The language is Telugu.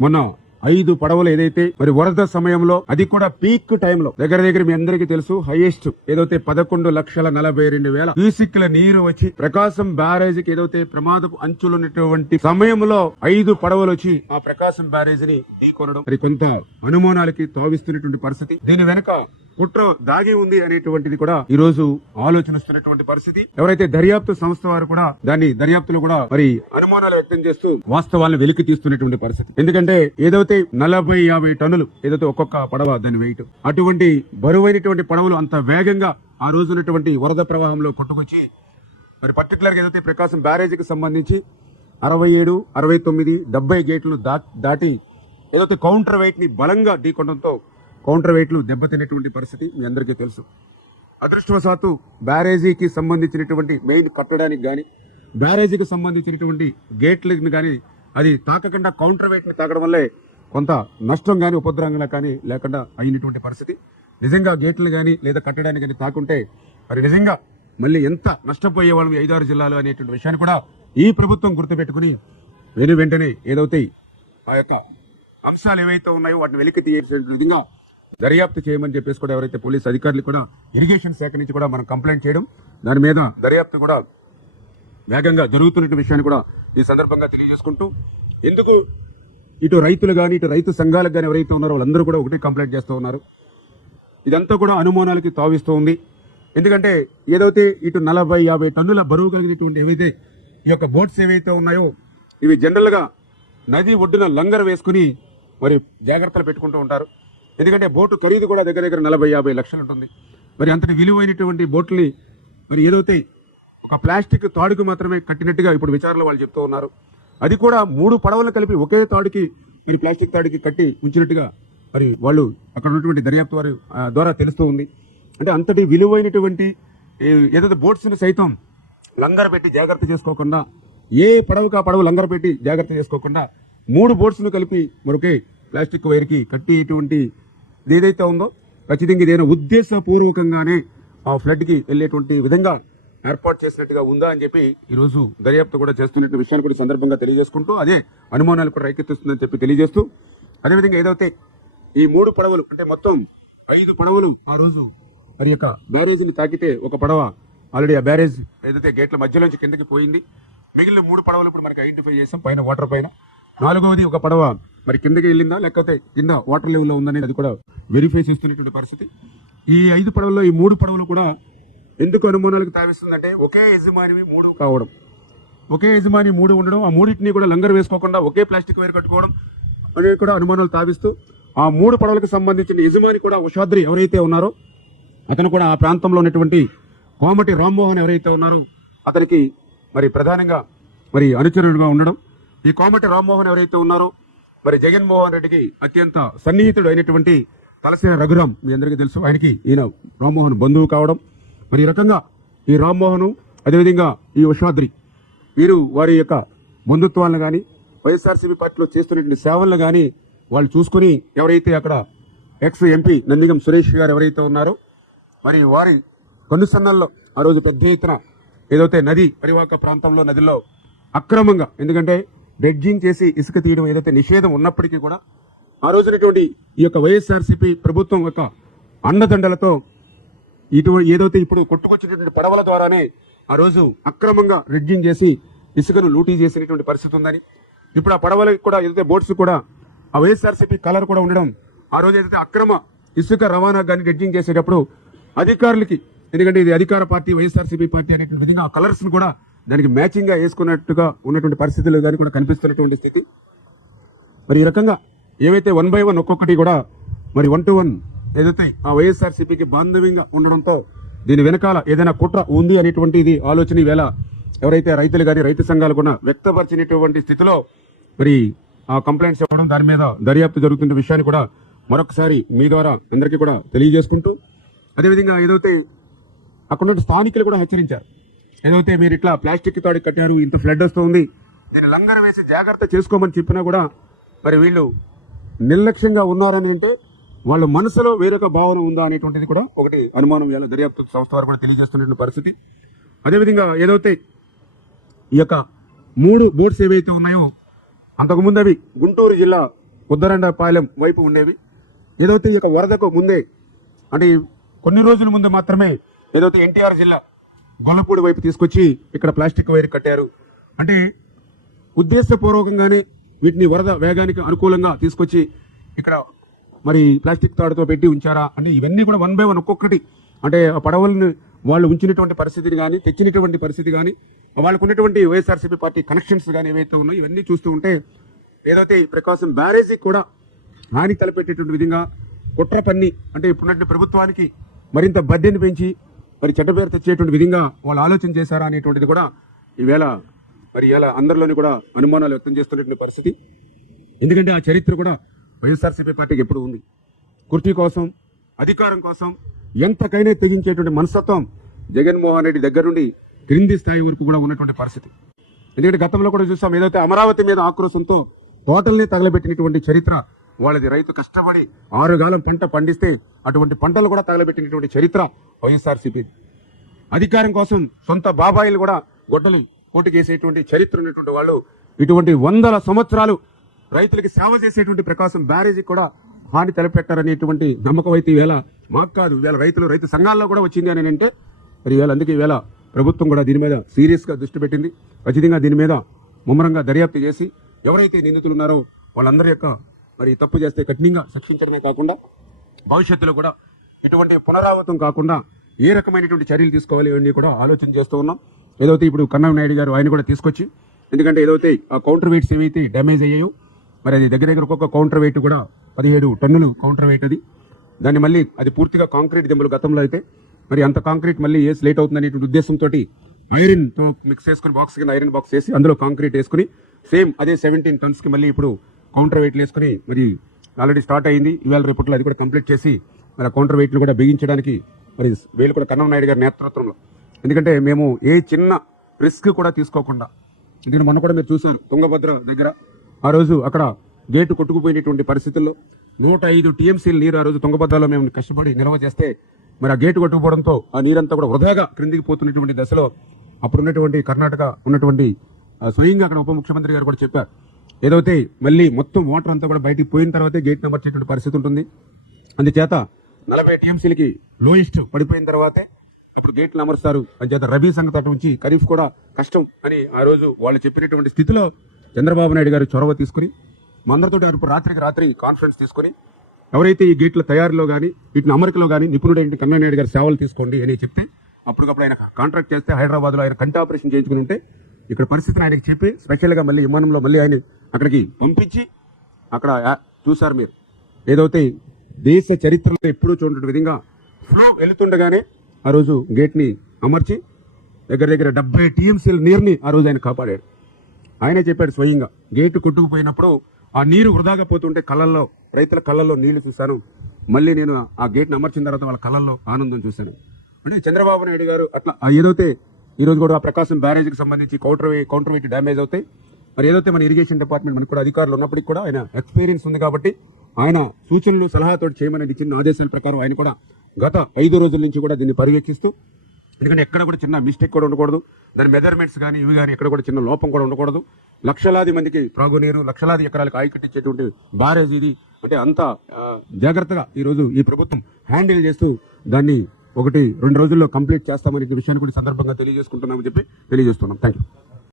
మొన్న ఐదు పడవలు ఏదైతే మరి వరద సమయంలో అది కూడా పీక్ టైంలో. దగ్గర దగ్గర మీ అందరికీ తెలుసు హైయెస్ట్ ఏదైతే పదకొండు లక్షల నలభై రెండు వేల క్యూసిక్ల నీరు వచ్చి ప్రకాశం బ్యారేజ్కి ఏదైతే ప్రమాదపు అంచులున్నటువంటి సమయంలో ఐదు పడవలు వచ్చి ఆ ప్రకాశం బ్యారేజ్ని ఢీకొనడం మరి కొంత అనుమానాలకి తావిస్తున్నటువంటి పరిస్థితి. దీని వెనక కుట్ర దాగి ఉంది అనేటువంటిది కూడా ఈ రోజు ఆలోచనిస్తున్నటువంటి పరిస్థితి. ఎవరైతే దర్యాప్తు సంస్థ వారు కూడా దాన్ని దర్యాప్తులో కూడా మరి అనుమానాలు వ్యక్తం చేస్తూ వాస్తవాలను వెలికి తీస్తున్నటువంటి పరిస్థితి. ఎందుకంటే ఏదైతే నలభై యాభై టన్నులు ఏదైతే ఒక్కొక్క పడవ దాని వెయిట్ అటువంటి బరువైనటువంటి పడవలు అంత వేగంగా ఆ రోజు ఉన్నటువంటి వరద ప్రవాహంలో కొట్టుకొచ్చి మరి పర్టికులర్గా ఏదైతే ప్రకాశం బ్యారేజీకి సంబంధించి అరవై ఏడు అరవై తొమ్మిది డెబ్బై గేట్లు దాటి ఏదైతే కౌంటర్ వెయిట్ని బలంగా ఢీకొనడంతో కౌంటర్ వెయిట్లు దెబ్బతిన్నటువంటి పరిస్థితి మీ అందరికీ తెలుసు. అదృష్టవశాత్తు బ్యారేజీకి సంబంధించినటువంటి మెయిన్ కట్టడానికి కానీ బ్యారేజీకి సంబంధించినటువంటి గేట్లకు కానీ అది తాకకుండా కౌంటర్ వెయిట్ని తాకడం వల్లే కొంత నష్టం కానీ ఉపద్రంగా కానీ లేకుండా అయినటువంటి పరిస్థితి. నిజంగా గేట్లు కానీ లేదా కట్టడానికి కానీ తాకుంటే మరి నిజంగా మళ్ళీ ఎంత నష్టపోయే వాళ్ళం ఐదారు జిల్లాలు అనేటువంటి విషయాన్ని కూడా ఈ ప్రభుత్వం గుర్తుపెట్టుకుని వెను వెంటనే ఏదైతే ఆ యొక్క అంశాలు ఏవైతే ఉన్నాయో వాటిని వెలికి తీయాల్సిన విధంగా దర్యాప్తు చేయమని చెప్పేసి కూడా ఎవరైతే పోలీస్ అధికారులు కూడా ఇరిగేషన్ శాఖ నుంచి కూడా మనం కంప్లైంట్ చేయడం దాని మీద దర్యాప్తు కూడా వేగంగా జరుగుతున్న విషయాన్ని కూడా ఈ సందర్భంగా తెలియజేసుకుంటూ ఎందుకు ఇటు రైతులు కానీ ఇటు రైతు సంఘాలకు కానీ ఎవరైతే ఉన్నారో వాళ్ళందరూ కూడా ఒకటే కంప్లైంట్ చేస్తూ ఉన్నారు. ఇదంతా కూడా అనుమానాలకి తావిస్తూ ఉంది. ఎందుకంటే ఏదైతే ఇటు నలభై యాభై టన్నుల బరువు కలిగినటువంటి ఏవైతే ఈ యొక్క బోట్స్ ఏవైతే ఉన్నాయో ఇవి జనరల్గా నది ఒడ్డున లంగర్ వేసుకుని మరి జాగ్రత్తలు పెట్టుకుంటూ ఉంటారు. ఎందుకంటే బోటు ఖరీదు కూడా దగ్గర దగ్గర నలభై యాభై లక్షలు ఉంటుంది. మరి అంతటి విలువైనటువంటి బోట్లని మరి ఏదైతే ఒక ప్లాస్టిక్ తాడుకు మాత్రమే కట్టినట్టుగా ఇప్పుడు విచారణలో వాళ్ళు చెప్తూ ఉన్నారు. అది కూడా మూడు పడవలు కలిపి ఒకే తాడుకి మీరు ప్లాస్టిక్ తాడుకి కట్టి ఉంచినట్టుగా మరి వాళ్ళు అక్కడ ఉన్నటువంటి దర్యాప్తు వారి ద్వారా తెలుస్తూ ఉంది. అంటే అంతటి విలువైనటువంటి ఏదైతే బోట్స్ని సైతం లంగర్ పెట్టి జాగ్రత్త చేసుకోకుండా ఏ పడవకు ఆ పడవ లంగర్ పెట్టి జాగ్రత్త చేసుకోకుండా మూడు బోట్స్ను కలిపి మరొకే ప్లాస్టిక్ వైర్కి కట్టి కట్టేటువంటి ఏదైతే ఉందో ఖచ్చితంగా ఏదైనా ఉద్దేశపూర్వకంగానే ఆ ఫ్లడ్కి వెళ్ళేటువంటి విధంగా ఏర్పాటు చేసినట్టుగా ఉందా అని చెప్పి ఈ రోజు దర్యాప్తు కూడా చేస్తున్నట్టు విషయాన్ని కూడా సందర్భంగా తెలియజేసుకుంటూ అదే అనుమానాలు కూడా రైకెత్తిస్తుందని చెప్పి తెలియజేస్తూ అదేవిధంగా ఏదైతే ఈ మూడు పడవలు అంటే మొత్తం ఐదు పడవలు ఆ రోజు మరి యొక్క బ్యారేజీని తాకితే ఒక పడవ ఆల్రెడీ ఆ బ్యారేజ్ ఏదైతే గేట్ల మధ్యలోంచి కిందకి పోయింది. మిగిలిన మూడు పడవలు ఇప్పుడు మనకి ఐడెంటిఫై చేసాం పైన వాటర్ పైన. నాలుగవది ఒక పడవ మరి కిందకి వెళ్ళిందా? లేకపోతే కింద వాటర్ లెవెల్లో ఉందని అది కూడా వెరిఫై చేస్తున్నటువంటి పరిస్థితి. ఈ ఐదు పడవల్లో ఈ మూడు పడవలు కూడా ఎందుకు అనుమానాలకు తావిస్తుందంటే ఒకే యజమానివి మూడు కావడం. ఒకే యజమాని మూడు ఉండడం ఆ మూడింటిని కూడా లంగర్ వేసుకోకుండా ఒకే ప్లాస్టిక్ వేరు కట్టుకోవడం అనేది కూడా అనుమానాలు తావిస్తూ ఆ మూడు పడవలకు సంబంధించిన యజమాని కూడా ఉషాద్రి ఎవరైతే ఉన్నారో అతను కూడా ఆ ప్రాంతంలో ఉన్నటువంటి కోమటి రామ్మోహన్ ఎవరైతే ఉన్నారో అతనికి మరి ప్రధానంగా మరి అనుచరుడుగా ఉండడం. ఈ కోమటి రామ్మోహన్ ఎవరైతే ఉన్నారో మరి జగన్మోహన్ రెడ్డికి అత్యంత సన్నిహితుడు అయినటువంటి తలసిన రఘురాం మీ అందరికీ తెలుసు ఆయనకి ఈయన రామ్మోహన్ బంధువు కావడం. మరి ఈ రకంగా ఈ రామ్మోహన్ అదేవిధంగా ఈ ఉషాద్రి వీరు వారి యొక్క బంధుత్వాలను కానీ వైఎస్ఆర్సీపీ పార్టీలో చేస్తున్నటువంటి సేవలను కానీ వాళ్ళు చూసుకుని ఎవరైతే అక్కడ ఎక్స్ ఎంపీ నందిగం సురేష్ గారు ఎవరైతే ఉన్నారో మరి వారి కనుసన్నల్లో ఆ రోజు పెద్ద ఎత్తున ఏదైతే నది పరివాహక ప్రాంతంలో నదిలో అక్రమంగా ఎందుకంటే డెడ్జింగ్ చేసి ఇసుక తీయడం ఏదైతే నిషేధం ఉన్నప్పటికీ కూడా ఆ రోజునటువంటి ఈ యొక్క వైఎస్ఆర్సీపీ ప్రభుత్వం యొక్క అండదండలతో ఇటు ఏదైతే ఇప్పుడు కొట్టుకొచ్చినటువంటి పడవల ద్వారానే ఆ రోజు అక్రమంగా రెడ్జింగ్ చేసి ఇసుకను లూటీ చేసినటువంటి పరిస్థితి ఉందని. ఇప్పుడు ఆ పడవలకు కూడా ఏదైతే బోట్స్ కూడా ఆ వైఎస్ఆర్సీపీ కలర్ కూడా ఉండడం ఆ రోజు ఏదైతే అక్రమ ఇసుక రవాణా కానీ రెడ్జింగ్ చేసేటప్పుడు అధికారులకి ఎందుకంటే ఇది అధికార పార్టీ వైఎస్ఆర్సీపీ పార్టీ అనేటువంటి విధంగా ఆ కలర్స్ను కూడా దానికి మ్యాచింగ్గా వేసుకున్నట్టుగా ఉన్నటువంటి పరిస్థితులు కానీ కూడా కనిపిస్తున్నటువంటి స్థితి. మరి ఈ రకంగా ఏవైతే వన్ బై వన్ ఒక్కొక్కటి కూడా మరి వన్ టు వన్ ఏదైతే ఆ వైఎస్ఆర్సీపీకి బాంధవ్యంగా ఉండడంతో దీని వెనకాల ఏదైనా కుట్ర ఉంది అనేటువంటి ఇది ఆలోచన వేళ ఎవరైతే రైతులు కానీ రైతు సంఘాలు కూడా వ్యక్తపరిచినటువంటి స్థితిలో మరి ఆ కంప్లైంట్స్ ఇవ్వడం దాని మీద దర్యాప్తు జరుగుతున్న విషయాన్ని కూడా మరొకసారి మీ ద్వారా అందరికీ కూడా తెలియజేసుకుంటూ అదేవిధంగా ఏదైతే అక్కడ స్థానికులు కూడా హెచ్చరించారు. ఏదైతే మీరు ఇట్లా ప్లాస్టిక్ తోడి కట్టారు ఇంత ఫ్లడ్ వస్తుంది దీన్ని లంగర్ వేసి జాగ్రత్త చేసుకోమని చెప్పినా కూడా మరి వీళ్ళు నిర్లక్ష్యంగా ఉన్నారని అంటే వాళ్ళ మనసులో వేరొక భావన ఉందా అనేటువంటిది కూడా ఒకటి అనుమానం వేయాలి దర్యాప్తు సంస్థ వారు కూడా తెలియజేస్తున్న పరిస్థితి. అదేవిధంగా ఏదైతే ఈ యొక్క మూడు బోట్స్ ఏవైతే ఉన్నాయో అంతకుముందు అవి గుంటూరు జిల్లా ఉద్దరండపాలెం వైపు ఉండేవి. ఏదైతే ఈ యొక్క వరదకు ముందే అంటే కొన్ని రోజుల ముందు మాత్రమే ఏదైతే ఎన్టీఆర్ జిల్లా గొల్లపూడి వైపు తీసుకొచ్చి ఇక్కడ ప్లాస్టిక్ వైర్ కట్టారు. అంటే ఉద్దేశపూర్వకంగానే వీటిని వరద వేగానికి అనుకూలంగా తీసుకొచ్చి ఇక్కడ మరి ప్లాస్టిక్ తాడుతో పెట్టి ఉంచారా? అంటే ఇవన్నీ కూడా వన్ బై వన్ ఒక్కొక్కటి. అంటే ఆ పడవలను వాళ్ళు ఉంచినటువంటి పరిస్థితిని కానీ తెచ్చినటువంటి పరిస్థితి కానీ వాళ్ళకు ఉన్నటువంటి వైఎస్ఆర్సీపీ పార్టీ కనెక్షన్స్ కానీ ఏవైతే ఉన్నాయో ఇవన్నీ చూస్తూ ఉంటే ఏదైతే ఈ ప్రకాశం బ్యారేజీకి కూడా హాని తలపెట్టేటువంటి విధంగా కుట్ర పన్ని అంటే ఇప్పుడున్నటువంటి ప్రభుత్వానికి మరింత బడ్డీని పెంచి మరి చెడ్డ పేరు తెచ్చేటువంటి విధంగా వాళ్ళు ఆలోచన చేశారా అనేటువంటిది కూడా ఈవేళ మరి ఇలా అందరిలోని కూడా అనుమానాలు వ్యక్తం చేస్తున్నటువంటి పరిస్థితి. ఎందుకంటే ఆ చరిత్ర కూడా వైఎస్ఆర్సీపీ పార్టీకి ఎప్పుడు ఉంది. కుర్చీ కోసం అధికారం కోసం ఎంతకైనా తెగించేటువంటి మనస్తత్వం జగన్మోహన్ రెడ్డి దగ్గర నుండి క్రింది స్థాయి వరకు కూడా ఉన్నటువంటి పరిస్థితి. ఎందుకంటే గతంలో కూడా చూసాం ఏదైతే అమరావతి మీద ఆక్రోశంతో తోటల్ని తగలబెట్టినటువంటి చరిత్ర వాళ్ళది రైతు కష్టపడి ఆరుగాలం పంట పండిస్తే అటువంటి పంటలు కూడా తగలబెట్టినటువంటి చరిత్ర వైఎస్ఆర్సీపీ. అధికారం కోసం సొంత బాబాయిలు కూడా గొడ్డలు పోటుకేసేటువంటి చరిత్ర ఉన్నటువంటి వాళ్ళు ఇటువంటి వందల సంవత్సరాలు రైతులకి సేవ చేసేటువంటి ప్రకాశం బ్యారేజీ కూడా హాని తలపెట్టారనేటువంటి నమ్మకం అయితే ఈవేళ మాకు కాదు. ఈవేళ రైతులు రైతు సంఘాల్లో కూడా వచ్చింది అని అంటే మరి ఈవేళ అందుకే ఈవేళ ప్రభుత్వం కూడా దీని మీద సీరియస్గా దృష్టి పెట్టింది. ఖచ్చితంగా దీని మీద ముమ్మరంగా దర్యాప్తు చేసి ఎవరైతే నిందితులు ఉన్నారో వాళ్ళందరి యొక్క మరి తప్పు చేస్తే కఠినంగా శిక్షించడమే కాకుండా భవిష్యత్తులో కూడా ఇటువంటి పునరావృతం కాకుండా ఏ రకమైనటువంటి చర్యలు తీసుకోవాలి ఇవన్నీ కూడా ఆలోచన చేస్తూ ఉన్నాం. ఏదైతే ఇప్పుడు కన్నా నాయుడు గారు ఆయన కూడా తీసుకొచ్చి ఎందుకంటే ఏదైతే ఆ కౌంటర్ వెయిట్స్ ఏవైతే డ్యామేజ్ అయ్యాయో మరి అది దగ్గర దగ్గర ఒక్కొక్క కౌంటర్ వెయిట్ కూడా పదిహేడు టన్నులు కౌంటర్ వెయిట్ అది. దాన్ని మళ్ళీ అది పూర్తిగా కాంక్రీట్ దెబ్బలు గతంలో అయితే మరి అంత కాంక్రీట్ మళ్ళీ ఏ లేట్ అవుతుందనేటువంటి ఉద్దేశంతో ఐరన్తో మిక్స్ చేసుకుని బాక్స్ కింద ఐరన్ బాక్స్ వేసి అందులో కాంక్రీట్ వేసుకుని సేమ్ అదే సెవెంటీన్ టన్స్కి మళ్ళీ ఇప్పుడు కౌంటర్ వెయిట్లు వేసుకుని మరి ఆల్రెడీ స్టార్ట్ అయింది. ఇవాళ రేపట్లో అది కూడా కంప్లీట్ చేసి మరి కౌంటర్ వెయిట్లు కూడా బిగించడానికి మరి వీళ్ళు కూడా కన్నం నాయుడు గారి నేతృత్వంలో. ఎందుకంటే మేము ఏ చిన్న రిస్క్ కూడా తీసుకోకుండా ఎందుకంటే మొన్న కూడా మీరు చూశారు తుంగభద్ర దగ్గర ఆ రోజు అక్కడ గేటు కొట్టుకుపోయినటువంటి పరిస్థితుల్లో నూట ఐదు టీఎంసీల నీరు ఆ రోజు తుంగభద్రలో మేము కష్టపడి నిల్వ చేస్తే మరి ఆ గేటు కొట్టుకుపోవడంతో ఆ నీరంతా కూడా వృధాగా క్రిందికి పోతున్నటువంటి దశలో అప్పుడు ఉన్నటువంటి కర్ణాటక ఉన్నటువంటి స్వయంగా అక్కడ ఉప ముఖ్యమంత్రి గారు కూడా చెప్పారు. ఏదైతే మళ్ళీ మొత్తం వాటర్ అంతా కూడా బయటికి పోయిన తర్వాతే గేట్ నెంబర్ చేటువంటి పరిస్థితి ఉంటుంది. అందుచేత నలభై టీఎంసీలకి లోయెస్ట్ పడిపోయిన తర్వాతే అప్పుడు గేట్లు అమరుస్తారు. అంచేత రబీ సంగతి అటు నుంచి ఖరీఫ్ కూడా కష్టం అని ఆ రోజు వాళ్ళు చెప్పినటువంటి స్థితిలో చంద్రబాబు నాయుడు గారు చొరవ తీసుకుని మందరితో అప్పుడు రాత్రికి రాత్రి కాన్ఫరెన్స్ తీసుకుని ఎవరైతే ఈ గేట్ల తయారీలో కానీ వీటిని అమరికలో కానీ నిపుణుడైన కన్నా నాయుడు గారి సేవలు తీసుకోండి అని చెప్తే అప్పటికప్పుడు ఆయన కాంట్రాక్ట్ చేస్తే హైదరాబాద్లో ఆయన కంటి ఆపరేషన్ చేయించుకుని ఉంటే ఇక్కడ పరిస్థితిని ఆయనకి చెప్పి స్పెషల్గా మళ్ళీ విమానంలో మళ్ళీ ఆయన అక్కడికి పంపించి అక్కడ చూశారు మీరు. ఏదైతే దేశ చరిత్రలో ఎప్పుడూ చూడని విధంగా ఫ్లో వెళుతుండగానే ఆ రోజు గేట్ని అమర్చి దగ్గర దగ్గర డెబ్బై టీఎంసీల నీరుని ఆ రోజు ఆయన కాపాడాడు ఆయనే చెప్పాడు స్వయంగా గేటు కొట్టుకుపోయినప్పుడు ఆ నీరు వృధాగా పోతుంటే కళ్ళల్లో రైతుల కళ్ళల్లో నీళ్ళు చూశాను. మళ్ళీ నేను ఆ గేట్ని అమర్చిన తర్వాత వాళ్ళ కళ్ళల్లో ఆనందం చూశాను. అంటే చంద్రబాబు నాయుడు గారు అట్లా ఏదైతే ఈరోజు కూడా ఆ ప్రకాశం బ్యారేజ్కి సంబంధించి కౌంటర్ కౌంటర్ వెయిట్ డ్యామేజ్ అవుతాయి. మరి ఏదైతే మన ఇరిగేషన్ డిపార్ట్మెంట్ మనకు కూడా అధికారులు ఉన్నప్పటికీ కూడా ఆయన ఎక్స్పీరియన్స్ ఉంది కాబట్టి ఆయన సూచనలు సలహాతో చేయమని ఇచ్చిన ఆదేశాల ప్రకారం ఆయన కూడా గత ఐదు రోజుల నుంచి కూడా దీన్ని పర్యవేక్షిస్తూ ఎందుకంటే ఎక్కడ కూడా చిన్న మిస్టేక్ కూడా ఉండకూడదు. దాని మెజర్మెంట్స్ కానీ ఇవి కానీ ఎక్కడ కూడా చిన్న లోపం కూడా ఉండకూడదు. లక్షలాది మందికి త్రాగునీరు లక్షలాది ఎకరాలకు ఆయకట్టించేటువంటి బ్యారేజ్ ఇది. అంటే అంత జాగ్రత్తగా ఈ రోజు ఈ ప్రభుత్వం హ్యాండిల్ చేస్తూ దాన్ని ఒకటి రెండు రోజుల్లో కంప్లీట్ చేస్తామని విషయాన్ని కూడా సందర్భంగా తెలియజేసుకుంటున్నామని చెప్పి తెలియజేస్తున్నాం. Thank you